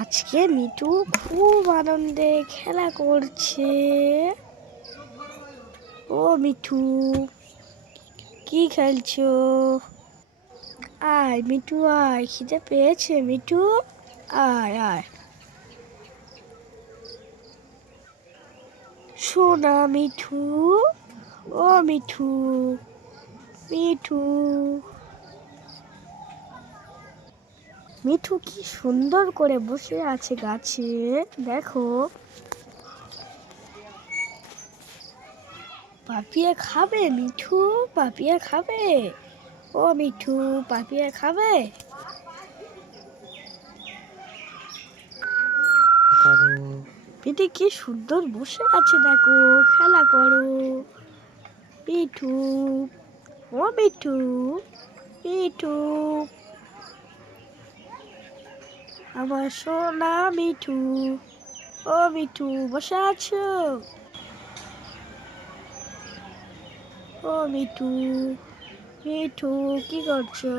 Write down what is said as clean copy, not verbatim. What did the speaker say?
আজকে মিঠু খুব আনন্দে খেলা করছে। ও মিঠু, কি খেলছো? আয় মিঠু আয়, খিদে পেয়েছে মিঠু, আয় আয়। সোনা মিঠু, ও মিঠু, মিঠু। মিঠু কি সুন্দর করে বসে আছে গাছে, দেখো। পাপিয়া খাবে মিঠু, পাপিয়া খাবে? ও মিঠু, পাপিয়া খাবে? পিঠে কি সুন্দর বসে আছে দেখো, খেলা করো। মিঠু, ও মিঠু, মিঠু, আমার সোনা মিঠু, ও মিঠু বসে আছো? ও মিঠু, মিঠু কি করছো?